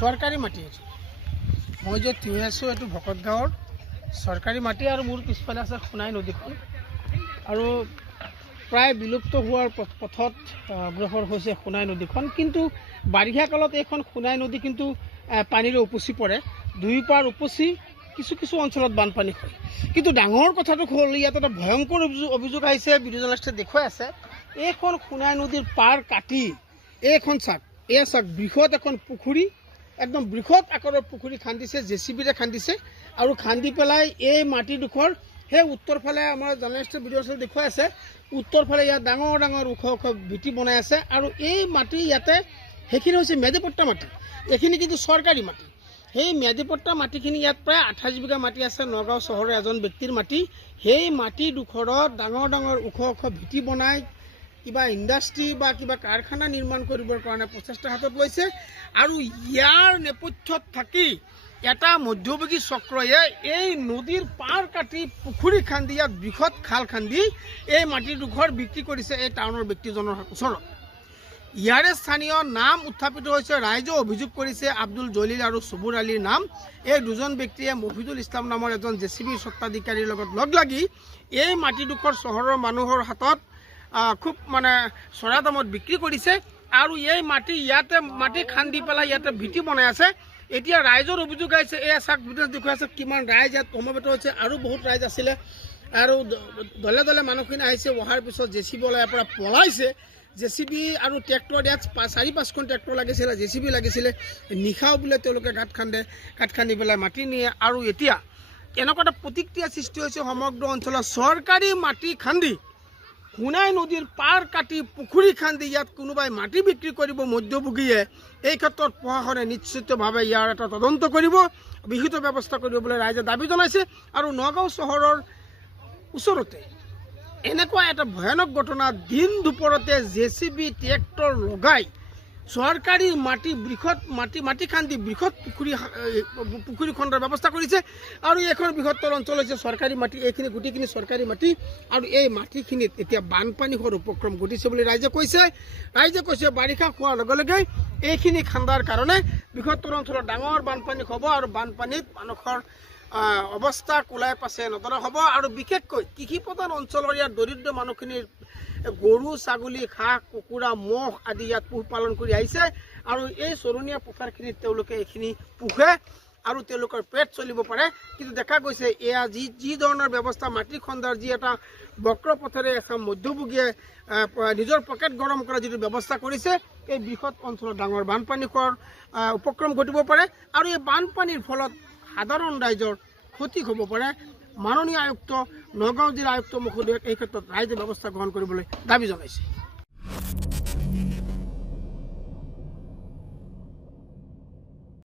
সৰকাৰি মাটি আছে মই যে থিয় আছো এইটো ভকত গাঁৱৰ সৰকাৰি মাটি আৰ মোৰ পিছফালে আছে সোনাই নদীখন আৰ প্ৰায় বিলুপ্ত হওয়াৰ পথত অগ্ৰসৰ হয়েছে সোনাই নদীখন কিন্তু বাৰিষা কালত এইখন সোনাই নদী কিন্তু পানীৰে উপচি পড়ে দুই পাৰ উপচি কিছু কিছু অঞ্চলত বানপানী হয় কিন্তু ডাঙৰ কথাটো হল ইয়াত এটা ভয়ঙ্কৰ অভিযোগ আহিছে ভিডিও জাৰ্নালিস্টে দেখুৱাই আছে এইখন সোনাই নদীৰ পাৰ কাটি এইখন চাক বৃহৎ এখন পুখুৰী একদম বৃহৎ আকাৰৰ পুখুৰী খান্দিছে জেচিবিৰে খান্দিছে আৰু খান্দি পেলাই এই মাটিডোখৰ সেই উত্তৰ ফালে আমাৰ জাৰ্নালিস্টে ভিডিঅ' দেখুৱাই আছে উত্তৰ ফালে ইয়াত ডাঙৰ ডাঙৰ ওখ ওখ ভিটি বনাই আছে আৰু এই মাটি ইয়াতে সেইখিনি হৈছে মেদিপট্টা মাটি এইখিনি কিন্তু চৰকাৰী মাটি সেই মেদিপট্টা মাটিখিনি ইয়াত প্ৰায় 28 বিঘা মাটি আছে নগাঁও চহৰৰ এজন ব্যক্তিৰ মাটি সেই মাটিডোখৰত ডাঙৰ ডাঙৰ ওখ ওখ ভিটি বনাই কিবা ইণ্ডাষ্ট্ৰি বা কিবা কাৰখানা নিৰ্মাণ কৰিবৰ কাৰণে প্ৰচেষ্টা হাতত লৈছে আৰু ইয়াৰ নেপথ্যত থাকি এটা মধ্যভোগী চক্ৰয়ে এই নদীৰ পাৰ কাটি পুখুৰী খান্দি ইয়াত বৃহৎ খাল খান্দি এই মাটিডোখৰ বিক্ৰী কৰিছে এই টাউনৰ ব্যক্তিজনৰ ওচৰত ইয়াৰে স্থানীয় নাম উত্থাপিত হৈছে ৰাইজে অভিযোগ কৰিছে আব্দুল জলিল আৰু সবুৰ আলীৰ নাম এই দুজন ব্যক্তিয়ে মফিদুল ইছলাম নামৰ এজন জেচিবিৰ স্বত্বাধিকাৰীৰ লগত লগ লাগি এই মাটিডোখৰ চহৰৰ মানুহৰ হাতত খুব মানে চৰা দামত বিক্ৰী কৰিছে আৰু এই মাটি ইয়াতে মাটি খান্দি পেলাই ইয়াতে ভিটি বনাই আছে এতিয়া ৰাইজৰ অভিযোগ আহিছে এই চাক ভিডিঅ' দেখুৱাই আছে কিমান ৰাইজ ইয়াত সমবেত হৈছে আৰু বহুত ৰাইজ আছিলে আৰু দলে দলে মানুহখিনি আহিছে অহাৰ পিছত জেচিবি ইয়াৰ পৰা পলাইছে জেচিবি আৰু ট্ৰেক্টৰ ইয়াত 4-5খন ট্ৰেক্টৰ লাগিছিলে জেচিবি লাগিছিলে নিশাও বোলে তেওঁলোকে গাঁত খান্দি পেলাই মাটি নিয়ে আৰু এতিয়া এনেকুৱা এটা প্ৰতিক্ৰিয়া সৃষ্টি হৈছে সমগ্ৰ অঞ্চলত চৰকাৰী মাটি খান্দি সোনাই নদীৰ পাৰ কাটি পুখুৰী খান্দি ইয়াত কোনোবাই মাটি বিক্ৰী কৰিব মধ্যভোগীয়ে এই ক্ষেত্ৰত প্ৰশাসনে নিশ্চিতভাৱে ইয়াৰ এটা তদন্ত কৰিব বিহিত ব্যৱস্থা কৰিবলৈ ৰাইজে দাবী জনাইছে আৰু নগাঁও চহৰৰ ওচৰতে এনেকুৱা এটা ভয়ানক ঘটনা দিন দুপৰতে জেচিবি ট্ৰেক্টৰ লগাই চৰকাৰী মাটি বৃহৎ মাটি খান্দি বৃহৎ পুখুৰী খন্দাৰ ব্যৱস্থা কৰিছে আৰু এখন বৃহত্তৰ অঞ্চল হৈছে চৰকাৰী মাটি এইখিনি গোটেইখিনি চৰকাৰী মাটি আৰু এই মাটিখিনিত এতিয়া বানপানী হোৱাৰ উপক্ৰম ঘটিছে বুলি ৰাইজে কৈছে বাৰিষা হোৱাৰ লগে লগে এইখিনি খান্দাৰ কাৰণে বৃহত্তৰ অঞ্চলত ডাঙৰ বানপানী হ'ব আৰু বানপানীত মানুহৰ অৱস্থা কোলাই পাছে নতৰা হ'ব আৰু বিশেষকৈ কৃষি প্ৰধান অঞ্চলৰ ইয়াত দৰিদ্ৰ মানুহখিনিৰ গৰু ছাগলী হাঁহ কুকুৰা মহ আদি ইয়াত পোহপালন কৰি আহিছে আৰু এই চৰণীয়া পথাৰখিনিত তেওঁলোকে এইখিনি পোহে আৰু তেওঁলোকৰ পেট চলিব পাৰে কিন্তু দেখা গৈছে এয়া যি ধৰণৰ ব্যৱস্থা মাটি খন্দাৰ যি এটা বক্ৰ পথেৰে এখন মধ্যভোগীয়ে নিজৰ পকেট গৰম কৰা যিটো ব্যৱস্থা কৰিছে এই বৃহৎ অঞ্চলত ডাঙৰ বানপানী হোৱাৰ উপক্ৰম ঘটিব পাৰে আৰু এই বানপানীৰ ফলত সাধাৰণ ৰাইজৰ ক্ষতি হ'ব পাৰে মাননীয় আয়ুক্ত নগাঁও জিলা আয়ুক্ত মহোদয়ক এই ক্ষেত্ৰত ৰাইজে ব্যৱস্থা গ্ৰহণ কৰিবলৈ দাবী জনাইছে।